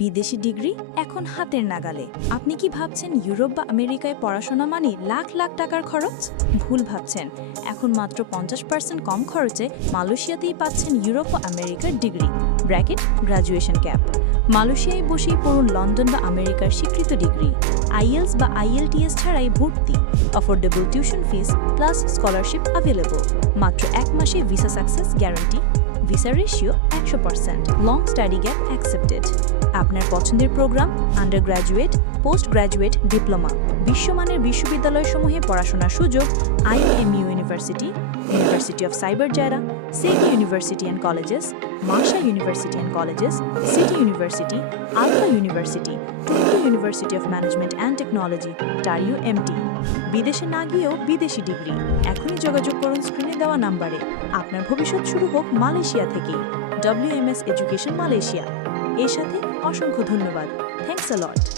বিদেশি ডিগ্রি এখন হাতের নাগালে। আপনি কি ভাবছেন ইউরোপ বা আমেরিকায় পড়াশোনা মানে লাখ লাখ টাকার খরচ? ভুল ভাবছেন। এখন মাত্র 50% কম খরচে মালয়েশিয়াতেই পাচ্ছেন ইউরোপ ও আমেরিকার ডিগ্রি ব্র্যাকেট গ্র্যাজুয়েশন ক্যাপ। মালয়েশিয়ায় বসেই পড়ুন লন্ডন বা আমেরিকার স্বীকৃত ডিগ্রি। আইএলস বা আইএলটিএস ছাড়াই ভর্তি। Affordable tuition fees plus scholarship available. মাত্র 1 মাসে visa success guarantee. Visa ratio 100%। Long study gap accepted. আপনার পছন্দের programme undergraduate, postgraduate, diploma. বিশ্বমানের বিশ্ববিদ্যালয়সমূহে পড়াশোনার সুযোগ আইএমইউ ইউনিভার্সিটি, ইউনিভার্সিটি অফ সাইবার জায়রা, সেকি ইউনিভার্সিটি অ্যান্ড কলেজেস, মার্শা university and colleges, city university, alpha university, Tokyo university of management and technology, টারিউ এমটি। বিদেশে না গিয়েও বিদেশি ডিগ্রি। এখনই যোগাযোগ করুন স্ক্রিনে দেওয়া নাম্বারে। আপনার ভবিষ্যৎ শুরু হোক মালয়েশিয়া থেকেই। WMS education Malaysia. এর সাথে অসংখ্য ধন্যবাদ। Thanks a lot.